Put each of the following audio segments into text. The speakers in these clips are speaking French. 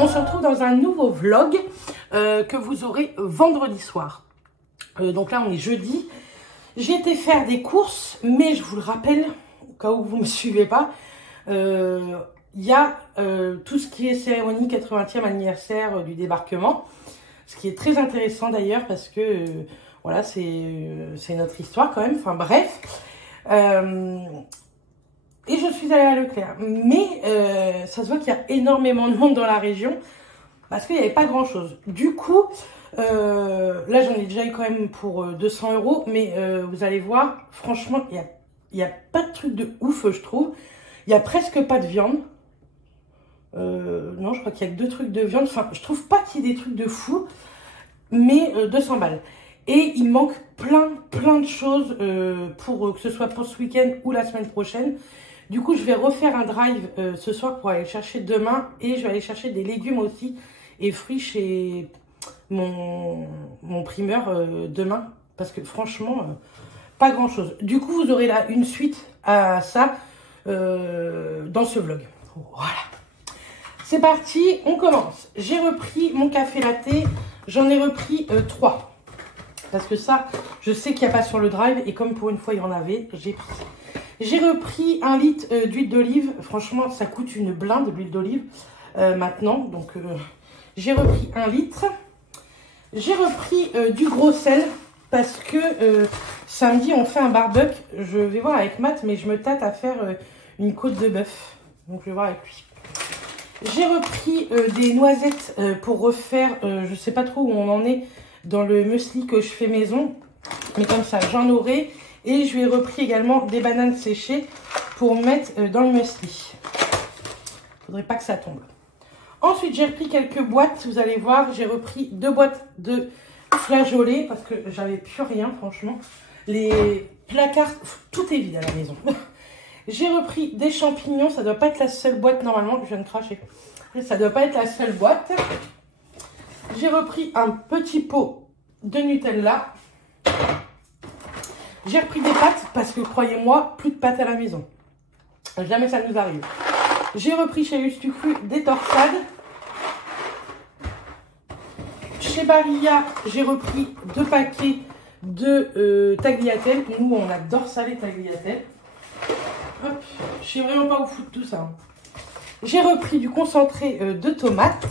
On se retrouve dans un nouveau vlog que vous aurez vendredi soir. Donc là, on est jeudi. J'ai été faire des courses, mais je vous le rappelle, au cas où vous ne me suivez pas, il y a tout ce qui est cérémonie 80e anniversaire du débarquement. Ce qui est très intéressant d'ailleurs parce que voilà, c'est notre histoire quand même. Enfin bref. Et je suis allée à Leclerc. Mais ça se voit qu'il y a énormément de monde dans la région parce qu'il n'y avait pas grand chose. Du coup, là j'en ai déjà eu quand même pour 200 €. Mais vous allez voir, franchement, il y a pas de truc de ouf, je trouve. Il n'y a presque pas de viande. Non, je crois qu'il y a que 2 trucs de viande. Enfin, je trouve pas qu'il y ait des trucs de fou. Mais 200 balles. Et il manque plein de choses pour que ce soit pour ce week-end ou la semaine prochaine. Du coup, je vais refaire un drive ce soir pour aller chercher demain. Et je vais aller chercher des légumes aussi et fruits chez mon primeur demain. Parce que franchement, pas grand-chose. Du coup, vous aurez là une suite à ça dans ce vlog. Voilà. C'est parti, on commence. J'ai repris mon café latte. J'en ai repris 3. Parce que ça, je sais qu'il n'y a pas sur le drive. Et comme pour une fois, il y en avait, j'ai pris. J'ai repris 1 litre d'huile d'olive. Franchement, ça coûte une blinde d'huile d'olive maintenant. Donc, j'ai repris 1 litre. J'ai repris du gros sel. Parce que samedi, on fait un barbecue. Je vais voir avec Matt, mais je me tâte à faire une côte de bœuf. Donc, je vais voir avec lui. J'ai repris des noisettes pour refaire, je sais pas trop où on en est dans le muesli que je fais maison. Mais comme ça, j'en aurai. Et je lui ai repris également des bananes séchées pour mettre dans le muesli. Faudrait pas que ça tombe. Ensuite, j'ai repris quelques boîtes. Vous allez voir, j'ai repris 2 boîtes de flageolets parce que j'avais plus rien, franchement. Les placards, tout est vide à la maison. J'ai repris des champignons. Ça doit pas être la seule boîte normalement que je viens de cracher. Ça doit pas être la seule boîte. J'ai repris un petit pot de Nutella. J'ai repris des pâtes parce que croyez-moi, plus de pâtes à la maison. Jamais ça nous arrive. J'ai repris chez Lustucru des torsades. Chez Barilla, j'ai repris 2 paquets de tagliatelle. Nous, on adore ça les tagliatelles. Hop, je sais vraiment pas où foutre tout ça. J'ai repris du concentré de tomates.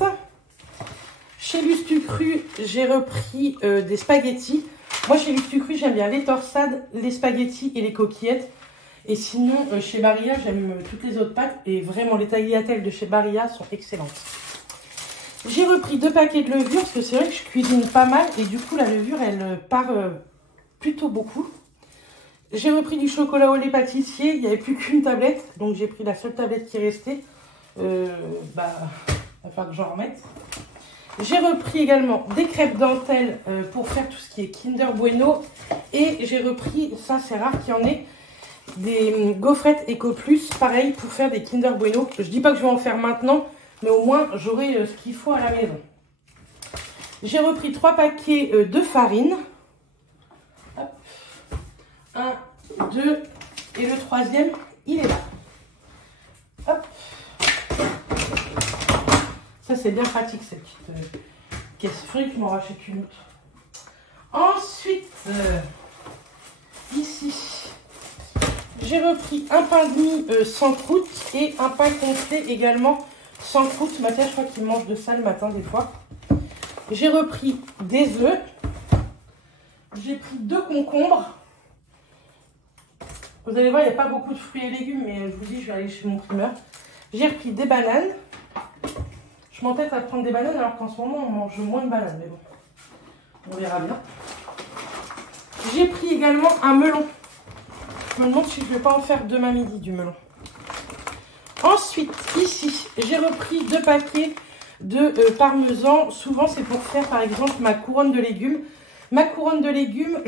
Chez Lustucru, j'ai repris des spaghettis. Moi, chez Lustucru, j'aime bien les torsades, les spaghettis et les coquillettes. Et sinon, chez Barilla, j'aime toutes les autres pâtes. Et vraiment, les tagliatelles de chez Barilla sont excellentes. J'ai repris 2 paquets de levure parce que c'est vrai que je cuisine pas mal. Et du coup, la levure, elle part plutôt beaucoup. J'ai repris du chocolat au lait pâtissier. Il n'y avait plus qu'une tablette. Donc, j'ai pris la seule tablette qui restait. Il va falloir que j'en remette. J'ai repris également des crêpes dentelles pour faire tout ce qui est Kinder Bueno. Et j'ai repris, ça c'est rare qu'il y en ait, des gaufrettes Eco Plus, pareil, pour faire des Kinder Bueno. Je dis pas que je vais en faire maintenant, mais au moins j'aurai ce qu'il faut à la maison. J'ai repris 3 paquets de farine. Hop. 1, 2, et le 3e, il est là. Hop. Ça, c'est bien pratique, cette petite caisse fruits. Je m'en rachète une autre. Ensuite, ici, j'ai repris un pain de mie sans croûte et un pain complet également sans croûte. Mathias, je crois qu'il mange de ça le matin des fois. J'ai repris des œufs. J'ai pris 2 concombres. Vous allez voir, il n'y a pas beaucoup de fruits et légumes, mais je vous dis, je vais aller chez mon primeur. J'ai repris des bananes. Je m'entête à prendre des bananes alors qu'en ce moment, on mange moins de bananes. Mais bon, on verra bien. J'ai pris également un melon. Je me demande si je ne vais pas en faire demain midi du melon. Ensuite, ici, j'ai repris 2 paquets de parmesan. Souvent, c'est pour faire, par exemple, ma couronne de légumes. Ma couronne de légumes,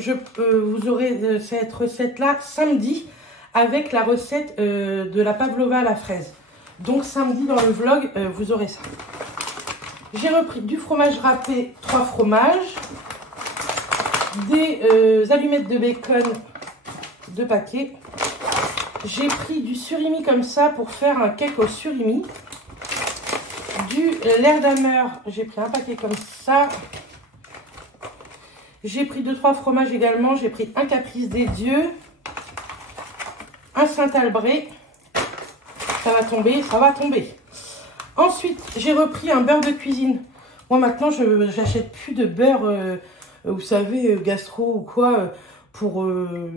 vous aurez cette recette-là samedi avec la recette de la pavlova à la fraise. Donc samedi dans le vlog, vous aurez ça. J'ai repris du fromage râpé, 3 fromages, des allumettes de bacon, 2 paquets. J'ai pris du surimi comme ça pour faire un cake au surimi. Du l'air d'Hammer, j'ai pris un paquet comme ça. J'ai pris 2-3 fromages également. J'ai pris un Caprice des Dieux, un Saint-Albré. Ça va tomber, ça va tomber. Ensuite, j'ai repris un beurre de cuisine. Moi, maintenant, je n'achète plus de beurre, vous savez, gastro ou quoi, pour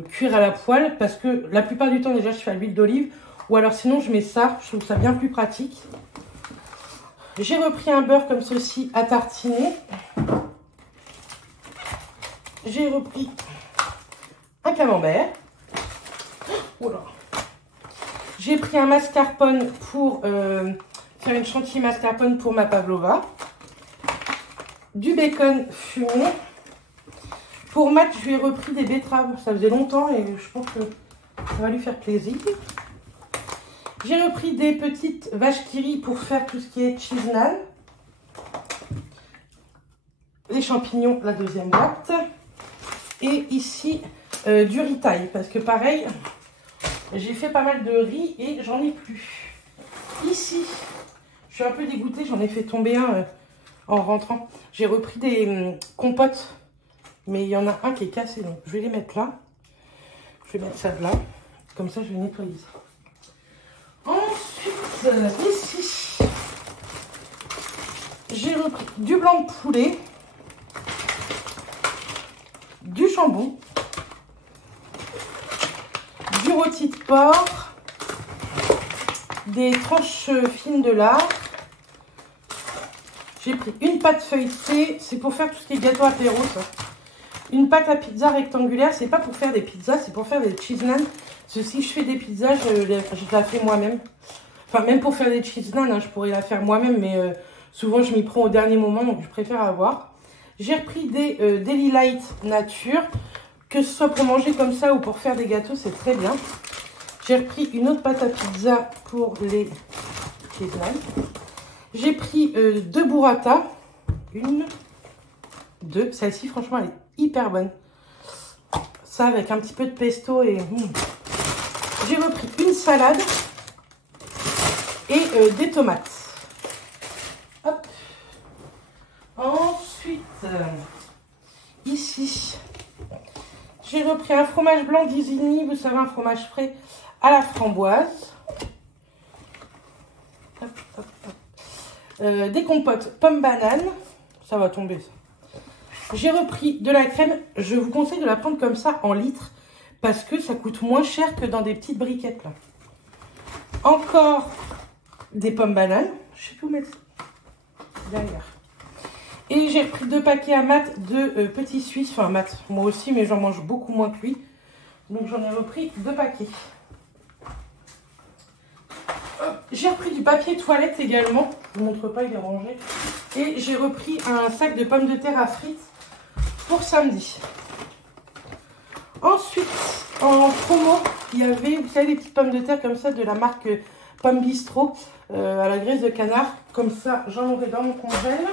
cuire à la poêle. Parce que la plupart du temps, déjà, je fais à l'huile d'olive. Ou alors, sinon, je mets ça. Je trouve ça bien plus pratique. J'ai repris un beurre comme ceci à tartiner. J'ai repris un camembert. Oula. J'ai pris un mascarpone pour faire une chantilly mascarpone pour ma pavlova. Du bacon fumé. Pour Matt, je lui ai repris des betteraves. Ça faisait longtemps et je pense que ça va lui faire plaisir. J'ai repris des petites vaches qui rient pour faire tout ce qui est cheese naan. Les champignons, la deuxième boîte. Et ici, du riz thaï. Parce que pareil, j'ai fait pas mal de riz et j'en ai plus. Ici, je suis un peu dégoûtée. J'en ai fait tomber un en rentrant. J'ai repris des compotes. Mais il y en a un qui est cassé. Donc, je vais les mettre là. Je vais mettre ça là. Comme ça, je vais nettoyer ça. Ensuite, ici, j'ai repris du blanc de poulet, du jambon, du rôti de porc, des tranches fines de lard. J'ai pris une pâte feuilletée, c'est pour faire tout ce qui est gâteau apéro, ça. Une pâte à pizza rectangulaire, c'est pas pour faire des pizzas, c'est pour faire des cheese naan. Parce que si je fais des pizzas, je la fais moi-même. Enfin, même pour faire des cheese naan, hein, je pourrais la faire moi-même, mais souvent je m'y prends au dernier moment, donc je préfère avoir. J'ai repris des Daily Light Nature, que ce soit pour manger comme ça ou pour faire des gâteaux, c'est très bien. J'ai repris une autre pâte à pizza pour les cheese naan. J'ai pris 2 burrata. Une, 2. Celle-ci, franchement, elle est hyper bonne. Ça avec un petit peu de pesto et... J'ai repris une salade et des tomates. Hop. Ensuite, ici, j'ai repris un fromage blanc d'Isigny. Vous savez, un fromage frais à la framboise. Hop, hop, hop. Des compotes pomme-banane. Ça va tomber, ça. J'ai repris de la crème. Je vous conseille de la prendre comme ça en litres parce que ça coûte moins cher que dans des petites briquettes là. Encore des pommes bananes. Je sais plus où mettre derrière. Et j'ai repris 2 paquets à Matt de petits Suisses. Enfin Matt, moi aussi, mais j'en mange beaucoup moins que lui. Donc j'en ai repris 2 paquets. J'ai repris du papier toilette également. Je ne vous montre pas, il est rangé. Et j'ai repris un sac de pommes de terre à frites pour samedi. Ensuite, en promo, il y avait, vous savez, des petites pommes de terre comme ça de la marque Pomme Bistrot à la graisse de canard. Comme ça, j'en aurai dans mon congèle.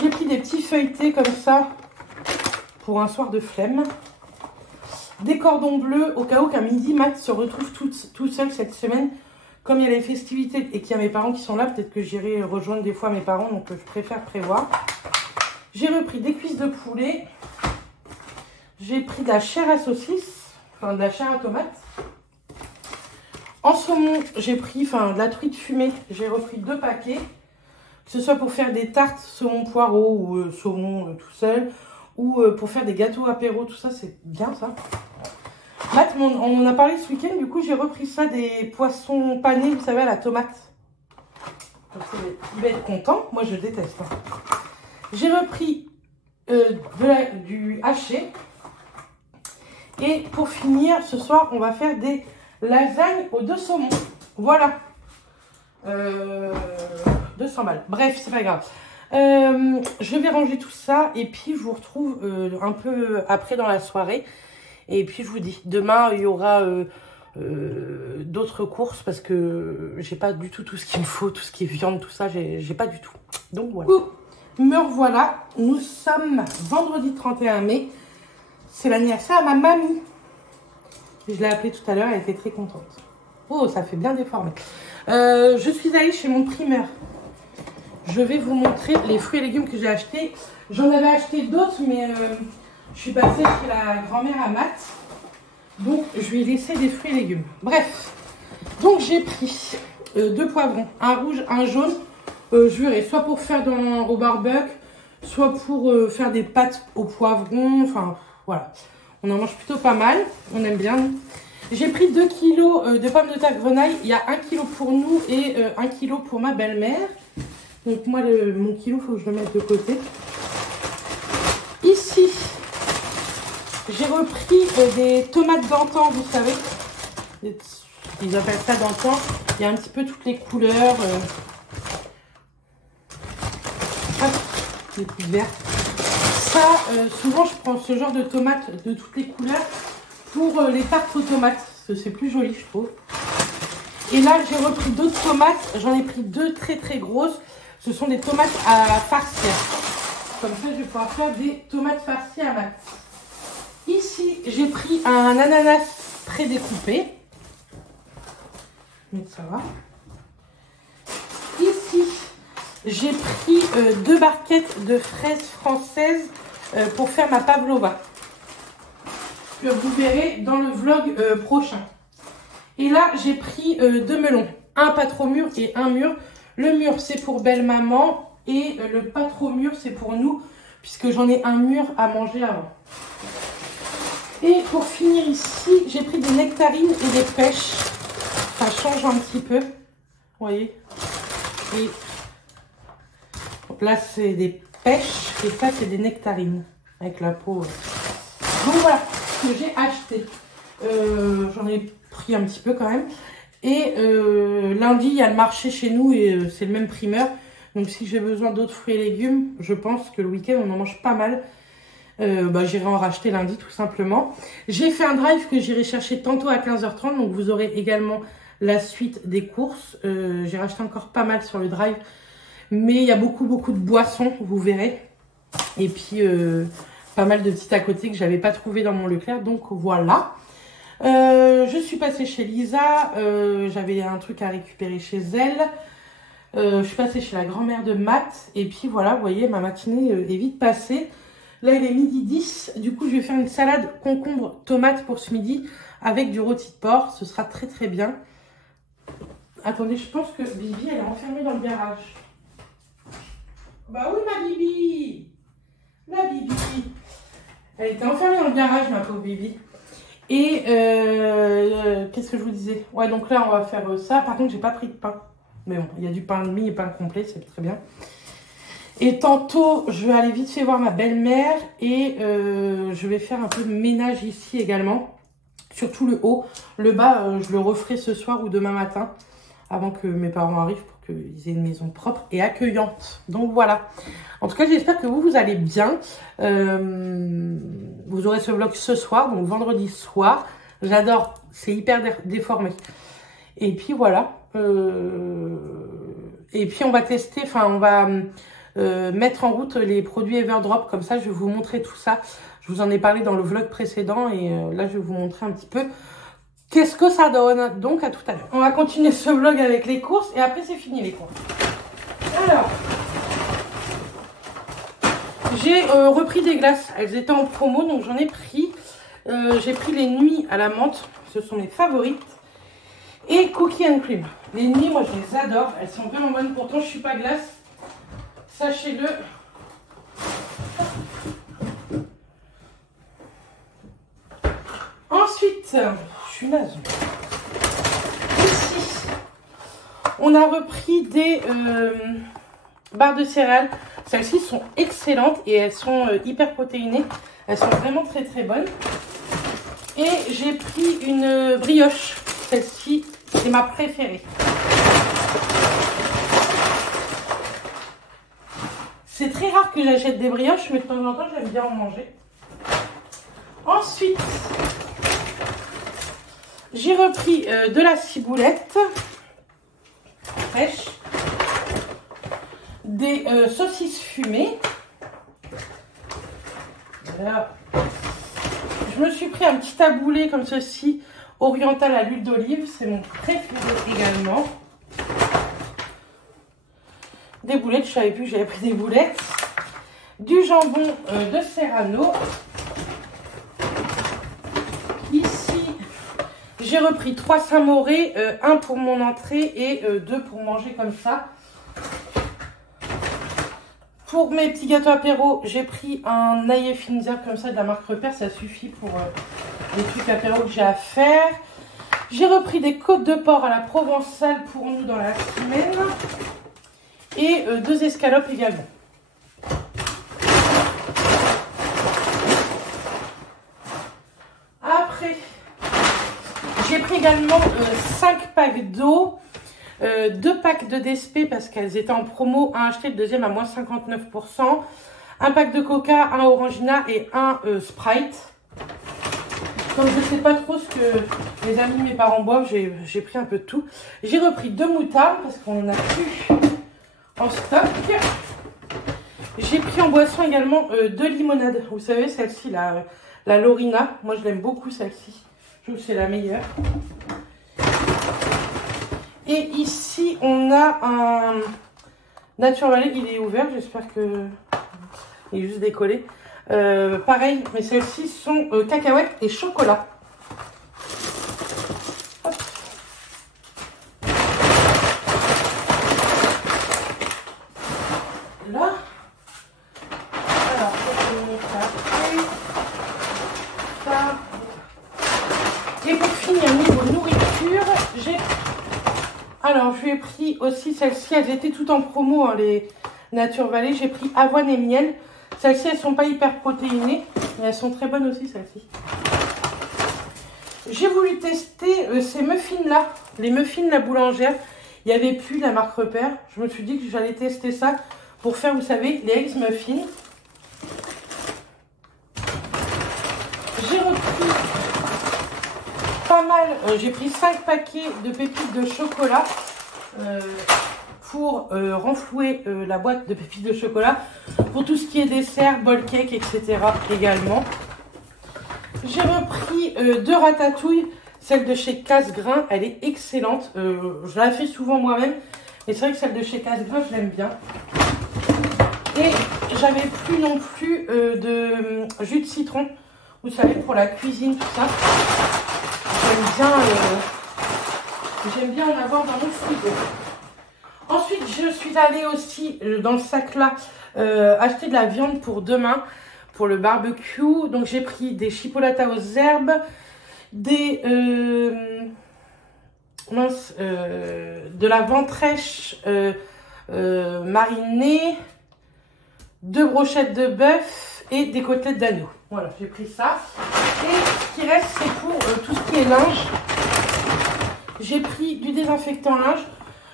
J'ai pris des petits feuilletés comme ça pour un soir de flemme. Des cordons bleus au cas où qu'à midi, Matt se retrouve tout seul cette semaine. Comme il y a les festivités et qu'il y a mes parents qui sont là, peut-être que j'irai rejoindre des fois mes parents, donc je préfère prévoir. J'ai repris des cuisses de poulet. J'ai pris de la chair à saucisse, enfin de la chair à tomate. En saumon, j'ai pris de la truite fumée. J'ai repris 2 paquets. Que ce soit pour faire des tartes saumon poireau ou saumon tout seul. Ou pour faire des gâteaux apéro, tout ça, c'est bien ça. Matt, on en a parlé ce week-end, du coup j'ai repris ça des poissons panés, vous savez, à la tomate. Donc il va être content, moi je déteste. Hein. J'ai repris du haché. Et pour finir, ce soir, on va faire des lasagnes aux 2 saumons. Voilà. 200 balles. Bref, c'est pas grave. Je vais ranger tout ça et puis je vous retrouve un peu après dans la soirée. Et puis je vous dis, demain il y aura d'autres courses parce que j'ai pas du tout ce qu'il me faut, tout ce qui est viande, tout ça, j'ai pas du tout. Donc voilà. Me revoilà, nous sommes vendredi 31 mai. C'est l'anniversaire à ma mamie. Je l'ai appelée tout à l'heure, elle était très contente. Oh, ça fait bien déformé. Je suis allée chez mon primeur je vais vous montrer les fruits et légumes que j'ai achetés. J'en avais acheté d'autres, mais je suis passée chez la grand-mère à Matt. Donc, je lui ai laissé des fruits et légumes. Bref, donc j'ai pris 2 poivrons, un rouge, un jaune. Je verrai, soit pour faire au barbecue, soit pour faire des pâtes au poivron. Enfin, voilà. On en mange plutôt pas mal. On aime bien. J'ai pris 2 kilos de pommes de terre grenaille. Il y a 1 kilo pour nous et 1 kilo pour ma belle-mère. Donc moi, mon kilo, il faut que je le mette de côté. Ici, j'ai repris des tomates d'antan, vous savez. Ils appellent ça d'antan. Il y a un petit peu toutes les couleurs. Les plus vertes. Ça, souvent, je prends ce genre de tomates de toutes les couleurs pour les tartes aux tomates. Parce que c'est plus joli, je trouve. Et là, j'ai repris d'autres tomates. J'en ai pris 2 très très grosses. Ce sont des tomates à farcir. Comme ça, je vais pouvoir faire des tomates farcies à Matt. Ici, j'ai pris un ananas pré-découpé. Mais ça va. Ici, j'ai pris 2 barquettes de fraises françaises pour faire ma pavlova. Que vous verrez dans le vlog prochain. Et là, j'ai pris 2 melons. Un pas trop mûr et un mûr. Le mûr, c'est pour belle-maman. Et le pas trop mûr, c'est pour nous. Puisque j'en ai un mûr à manger avant. Et pour finir ici, j'ai pris des nectarines et des pêches. Ça change un petit peu. Vous voyez. Et là, c'est des pêches. Et ça, c'est des nectarines. Avec la peau. Donc voilà ce que j'ai acheté. J'en ai pris un petit peu quand même. Et lundi, il y a le marché chez nous et c'est le même primeur. Donc si j'ai besoin d'autres fruits et légumes, je pense que le week-end, on en mange pas mal. J'irai en racheter lundi tout simplement. J'ai fait un drive que j'irai chercher tantôt à 15h30. Donc vous aurez également la suite des courses. J'ai racheté encore pas mal sur le drive. Mais il y a beaucoup de boissons, vous verrez. Et puis pas mal de petits à côté que j'avais pas trouvé dans mon Leclerc. Donc voilà. Je suis passée chez Lisa. J'avais un truc à récupérer chez elle. Je suis passée chez la grand-mère de Matt. Et puis voilà, vous voyez, ma matinée est vite passée. Là, il est midi 10. Du coup, je vais faire une salade concombre tomate pour ce midi avec du rôti de porc. Ce sera très très bien. Attendez, je pense que Bibi, elle est enfermée dans le garage. Bah oui, ma Bibi. La Bibi. Elle était enfermée dans le garage, ma pauvre Bibi. Et qu'est-ce que je vous disais? Ouais, donc là, on va faire ça. Par contre, j'ai pas pris de pain. Mais bon, il y a du pain de mie et pain complet, c'est très bien. Et tantôt, je vais aller vite fait voir ma belle-mère. Et je vais faire un peu de ménage ici également. Surtout le haut. Le bas, je le referai ce soir ou demain matin. Avant que mes parents arrivent pour qu'ils aient une maison propre et accueillante. Donc voilà. En tout cas, j'espère que vous allez bien. Vous aurez ce vlog ce soir, donc vendredi soir. J'adore, c'est hyper déformé. Et puis voilà. Et puis on va tester, enfin on va mettre en route les produits Everdrop. Comme ça, je vais vous montrer tout ça. Je vous en ai parlé dans le vlog précédent. Et là, je vais vous montrer un petit peu qu'est-ce que ça donne. Donc à tout à l'heure. On va continuer ce vlog avec les courses. Et après, c'est fini les courses. Alors... j'ai repris des glaces, elles étaient en promo, donc j'en ai pris. J'ai pris les nuits à la menthe, ce sont mes favorites. Et cookies and cream. Les nuits, moi je les adore, elles sont vraiment bonnes. Pourtant je suis pas glace, sachez-le. Ensuite, je suis naze. Ici, on a repris des barres de céréales. Celles-ci sont excellentes et elles sont hyper protéinées. Elles sont vraiment très très bonnes. Et j'ai pris une brioche. Celle-ci, c'est ma préférée. C'est très rare que j'achète des brioches, mais de temps en temps, j'aime bien en manger. Ensuite, j'ai repris de la ciboulette fraîche. Des saucisses fumées. Voilà. Je me suis pris un petit taboulé comme ceci, oriental à l'huile d'olive. C'est mon préféré également. des boulettes. Je savais plus que j'avais pris des boulettes. Du jambon de Serrano. Ici, j'ai repris 3 Saint-Mauré, 1 pour mon entrée et 2 pour manger comme ça. Pour mes petits gâteaux apéro, j'ai pris un naïef Finzer comme ça de la marque Repère. Ça suffit pour les trucs apéro que j'ai à faire. J'ai repris des côtes de porc à la provençale pour nous dans la semaine. Et 2 escalopes également. Après, j'ai pris également 5 packs d'eau. 2 packs de DSP parce qu'elles étaient en promo, un acheté, le deuxième à moins 59%. Un pack de Coca, un Orangina et un Sprite. Comme je ne sais pas trop ce que les amis de mes parents boivent, j'ai pris un peu de tout. J'ai repris 2 moutardes parce qu'on en a plus en stock. J'ai pris en boisson également 2 limonades. Vous savez, celle-ci, la Lorina. Moi, je l'aime beaucoup, celle-ci. Je trouve que c'est la meilleure. Et ici, on a un Nature Valley, il est ouvert, j'espère que il est juste décollé. Pareil, mais celles-ci sont cacahuètes et chocolat. Hop. Là, alors, ça. Et pour finir, niveau nourriture, j'ai... Alors, je lui ai pris aussi celles-ci. Elles étaient toutes en promo, hein, les Nature Valley. J'ai pris avoine et miel. Celles-ci, elles sont pas hyper protéinées. Mais elles sont très bonnes aussi, celles-ci. J'ai voulu tester ces muffins-là. Les muffins La Boulangère. Il n'y avait plus la marque Repère. Je me suis dit que j'allais tester ça pour faire, vous savez, les eggs muffins. J'ai repris pas mal. J'ai pris 5 paquets de pépites de chocolat pour renflouer la boîte de pépites de chocolat. Pour tout ce qui est dessert, bol cake, etc. également. J'ai repris 2 ratatouilles. Celle de chez Casse-Grain, elle est excellente. Je la fais souvent moi-même. Mais c'est vrai que celle de chez Casse-Grain, je l'aime bien. Et j'avais plus non plus de jus de citron. Vous savez, pour la cuisine, tout ça. J'aime bien en avoir dans mon frigo. Ensuite, je suis allée aussi dans le sac là acheter de la viande pour demain, pour le barbecue. Donc j'ai pris des chipolatas aux herbes, des de la ventrèche marinée, 2 brochettes de bœuf et des côtelettes d'agneau. Voilà, j'ai pris ça. Et ce qui reste, c'est pour tout ce qui est linge. J'ai pris du désinfectant linge.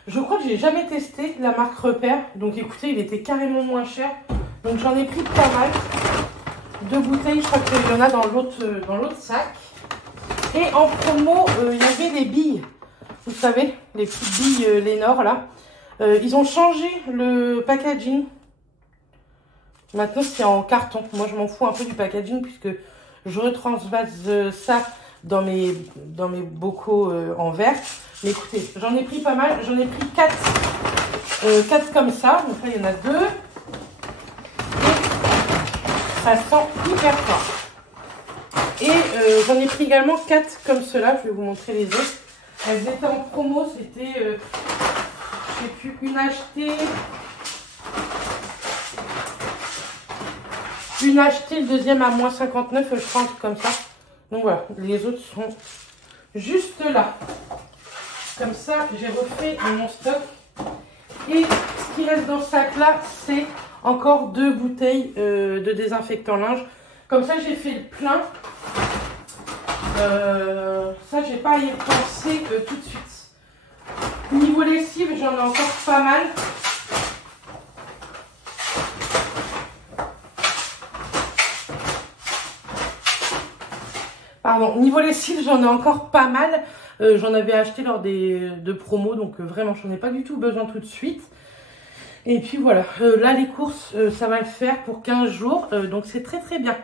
Je crois que j'ai jamais testé la marque Repère. Donc écoutez, il était carrément moins cher. Donc j'en ai pris pas mal. 2 bouteilles, je crois qu'il y en a dans l'autre sac. Et en promo, il y avait des billes. Vous savez, les petites billes Lénore là. Ils ont changé le packaging. Maintenant, c'est en carton. Moi, je m'en fous un peu du packaging puisque je retransvase ça dans mes bocaux en verre. Mais écoutez, j'en ai pris pas mal. J'en ai pris 4 comme ça. Donc là, il y en a 2. Et ça sent hyper fort. Et j'en ai pris également 4 comme cela. Je vais vous montrer les autres. Elles étaient en promo. C'était, je sais plus, une achetée, le deuxième à moins 59, je pense, comme ça. Donc voilà, les autres sont juste là. Comme ça, j'ai refait mon stock. Et ce qui reste dans ce sac-là, c'est encore 2 bouteilles de désinfectant linge. Comme ça, j'ai fait le plein. Ça, j'ai pas à y repenser tout de suite. Niveau lessive, j'en ai encore pas mal. Pardon, niveau lessive, j'en ai encore pas mal. J'en avais acheté lors de promos, donc vraiment, j'en ai pas du tout besoin tout de suite. Et puis voilà, là, les courses, ça va le faire pour 15 jours, donc c'est très très bien.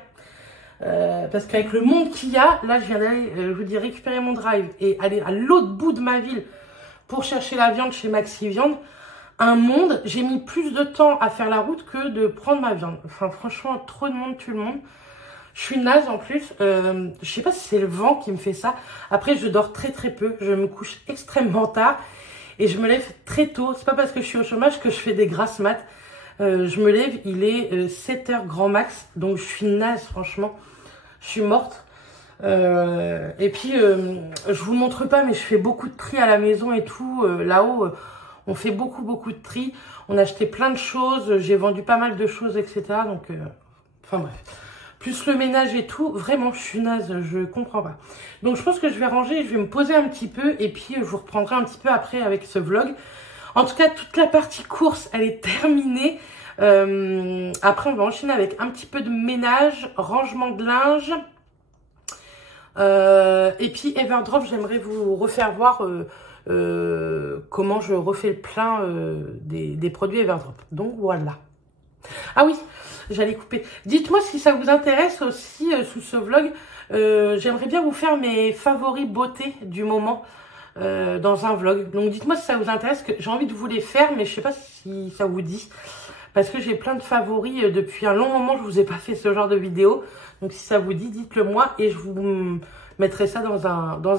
Parce qu'avec le monde qu'il y a, là, je viens d'aller, je vous dis, récupérer mon drive et aller à l'autre bout de ma ville pour chercher la viande chez Maxi Viande. un monde. J'ai mis plus de temps à faire la route que de prendre ma viande. Enfin, franchement, trop de monde tue le monde. Je suis naze en plus. Je sais pas si c'est le vent qui me fait ça. Après, je dors très très peu. Je me couche extrêmement tard. Et je me lève très tôt. C'est pas parce que je suis au chômage que je fais des grasses mat. Je me lève, il est 7 heures grand max. Donc je suis naze, franchement. Je suis morte. Et puis, je vous montre pas, mais je fais beaucoup de tri à la maison et tout. Là-haut, on fait beaucoup de tri. On a acheté plein de choses. J'ai vendu pas mal de choses, etc. Donc, enfin bref. Plus le ménage et tout. Vraiment, je suis naze. Je comprends pas. Donc, je pense que je vais ranger. Je vais me poser un petit peu. Et puis, je vous reprendrai un petit peu après avec ce vlog. En tout cas, toute la partie course, elle est terminée. Après, on va enchaîner avec un petit peu de ménage, rangement de linge. Et puis Everdrop, j'aimerais vous refaire voir comment je refais le plein des produits Everdrop. Donc voilà. Ah oui, j'allais couper. Dites-moi si ça vous intéresse aussi sous ce vlog. J'aimerais bien vous faire mes favoris beauté du moment dans un vlog. Donc dites-moi si ça vous intéresse, que j'ai envie de vous les faire, mais je sais pas si ça vous dit. Parce que j'ai plein de favoris depuis un long moment, je vous ai pas fait ce genre de vidéo. Donc si ça vous dit, dites-le moi et je vous mettrai ça dans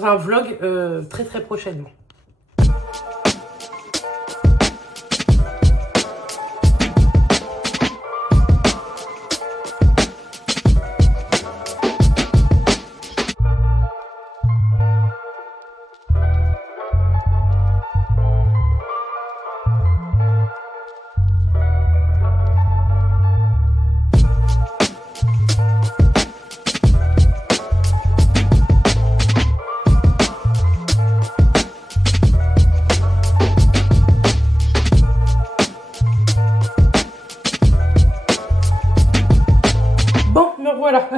un vlog très prochainement. Voilà,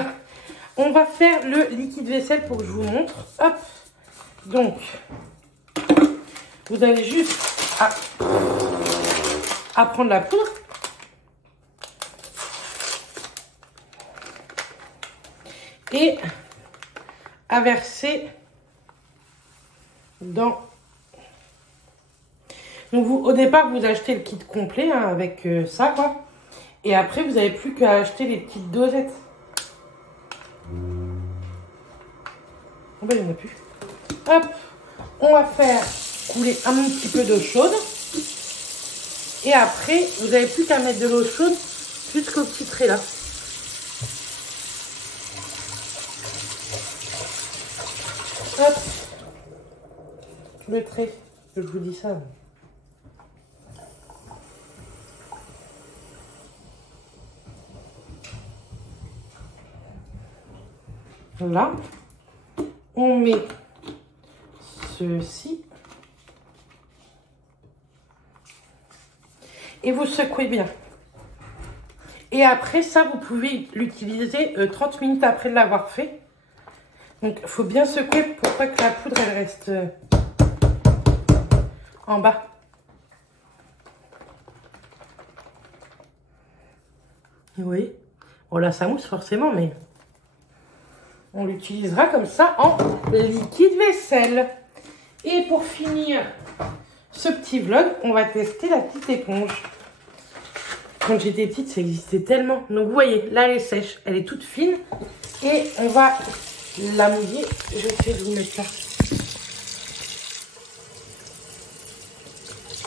on va faire le liquide vaisselle pour que je vous montre. Hop, donc, vous avez juste à prendre la poudre. Et à verser dans... Donc, au départ, vous achetez le kit complet hein, avec ça, quoi. Et après, vous n'avez plus qu'à acheter les petites dosettes. Oh ben, il n'y en a plus. Hop, on va faire couler un petit peu d'eau chaude. Et après, vous n'avez plus qu'à mettre de l'eau chaude jusqu'au petit trait là. Hop, le trait, je vous dis ça. Là, on met ceci et vous secouez bien. Et après ça, vous pouvez l'utiliser 30 minutes après l'avoir fait. Donc, il faut bien secouer pour pas que la poudre elle reste en bas. Oui, bon là ça mousse forcément, mais on l'utilisera comme ça en liquide vaisselle. Et pour finir ce petit vlog, on va tester la petite éponge. Quand j'étais petite, ça existait tellement. Donc vous voyez, là elle est sèche, elle est toute fine. Et on va la mouiller. Je vais essayer de vous mettre ça.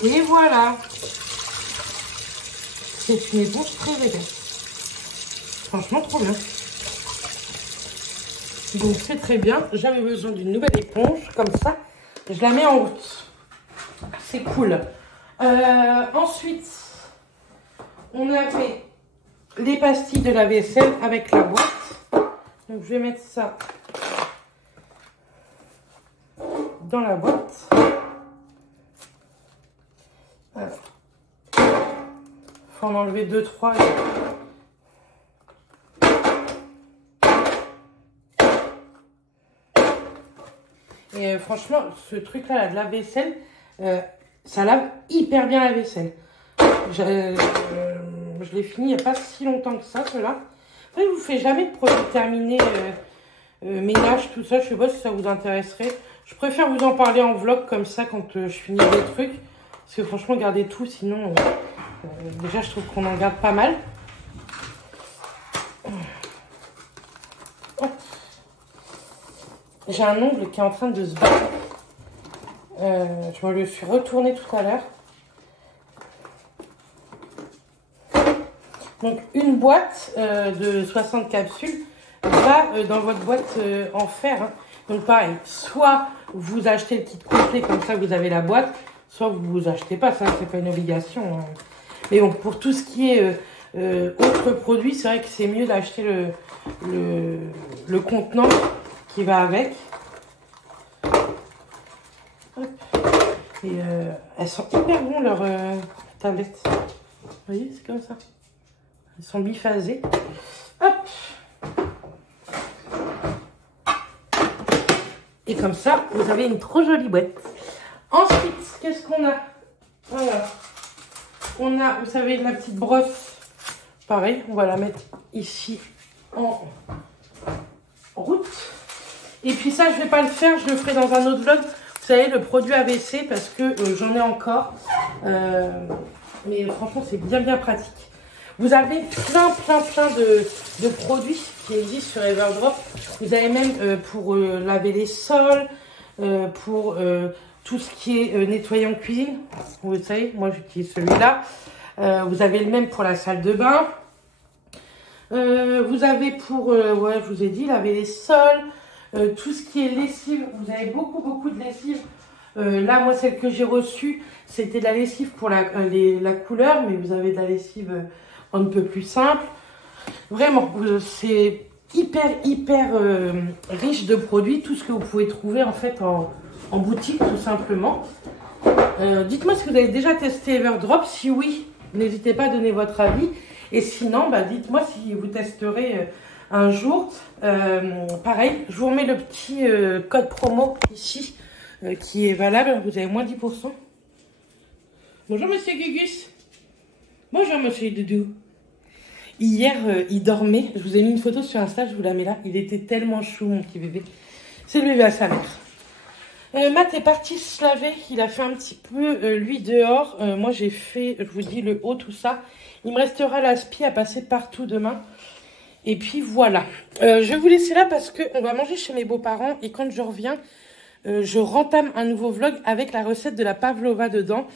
Et voilà. C'est une éponge très épaisse. Franchement, trop bien. Donc c'est très bien, j'avais besoin d'une nouvelle éponge, comme ça, je la mets en route. C'est cool. Ensuite, on avait les pastilles de la vaisselle avec la boîte. Donc je vais mettre ça dans la boîte. Voilà. Faut en enlever 2-3. Et franchement, ce truc-là, de la vaisselle, ça lave hyper bien la vaisselle. Je l'ai fini il n'y a pas si longtemps que ça, cela. Je ne vous fais jamais de produits terminés, ménage, tout ça. Je ne sais pas si ça vous intéresserait. Je préfère vous en parler en vlog comme ça quand je finis des trucs. Parce que franchement, gardez tout, sinon, déjà, je trouve qu'on en garde pas mal. J'ai un ongle qui est en train de se battre. Je me le suis retourné tout à l'heure. Donc, une boîte de 60 capsules va dans votre boîte en fer. Hein. Donc, pareil, soit vous achetez le kit complet, comme ça, vous avez la boîte, soit vous ne achetez pas, ça, c'est pas une obligation. Hein. Mais bon, pour tout ce qui est autres produits, c'est vrai que c'est mieux d'acheter le contenant qui va avec. Hop. Et elles sont hyper bonnes, leurs tablettes. Vous voyez, c'est comme ça. Elles sont biphasées. Hop. Et comme ça, vous avez une trop jolie boîte. Ensuite, qu'est-ce qu'on a? Voilà. On a, vous savez, la petite brosse. Pareil, on va la mettre ici en route. Et puis ça, je ne vais pas le faire, je le ferai dans un autre vlog. Vous savez, le produit AVC, parce que j'en ai encore. Mais franchement, c'est bien pratique. Vous avez plein de produits qui existent sur Everdrop. Vous avez même pour laver les sols, pour tout ce qui est nettoyant cuisine. Vous savez, moi j'utilise celui-là. Vous avez le même pour la salle de bain. Vous avez pour, ouais, je vous ai dit, laver les sols. Tout ce qui est lessive, vous avez beaucoup de lessive. Là, moi, celle que j'ai reçue, c'était de la lessive pour la couleur, mais vous avez de la lessive un peu plus simple. Vraiment, c'est hyper riche de produits, tout ce que vous pouvez trouver en fait en boutique, tout simplement. Dites-moi si vous avez déjà testé Everdrop. Si oui, n'hésitez pas à donner votre avis. Et sinon, bah, dites-moi si vous testerez un jour. Pareil, je vous remets le petit code promo ici qui est valable. Vous avez moins 10%. Bonjour monsieur Gugus. Bonjour monsieur Doudou. Hier, il dormait. Je vous ai mis une photo sur Insta, je vous la mets là. Il était tellement chou, mon petit bébé. C'est le bébé à sa mère. Matt est parti se laver. Il a fait un petit peu, lui, dehors. Moi, j'ai fait, je vous dis, le haut, tout ça. Il me restera l'aspi à passer partout demain. Et puis, voilà. Je vais vous laisser là parce qu'on va manger chez mes beaux-parents. Et quand je reviens, je rentame un nouveau vlog avec la recette de la pavlova dedans.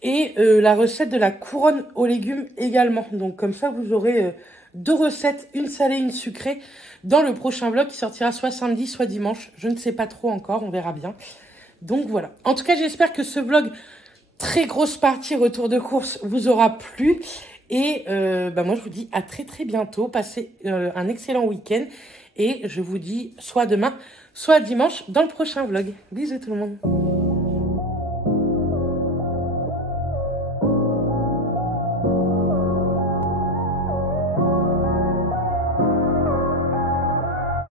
Et la recette de la couronne aux légumes également. Donc comme ça, vous aurez deux recettes, une salée, une sucrée, dans le prochain vlog qui sortira soit samedi, soit dimanche. Je ne sais pas trop encore, on verra bien. Donc voilà. En tout cas, j'espère que ce vlog, très grosse partie retour de course, vous aura plu. Et bah moi, je vous dis à très bientôt. Passez un excellent week-end. Et je vous dis soit demain, soit dimanche dans le prochain vlog. Bisous tout le monde.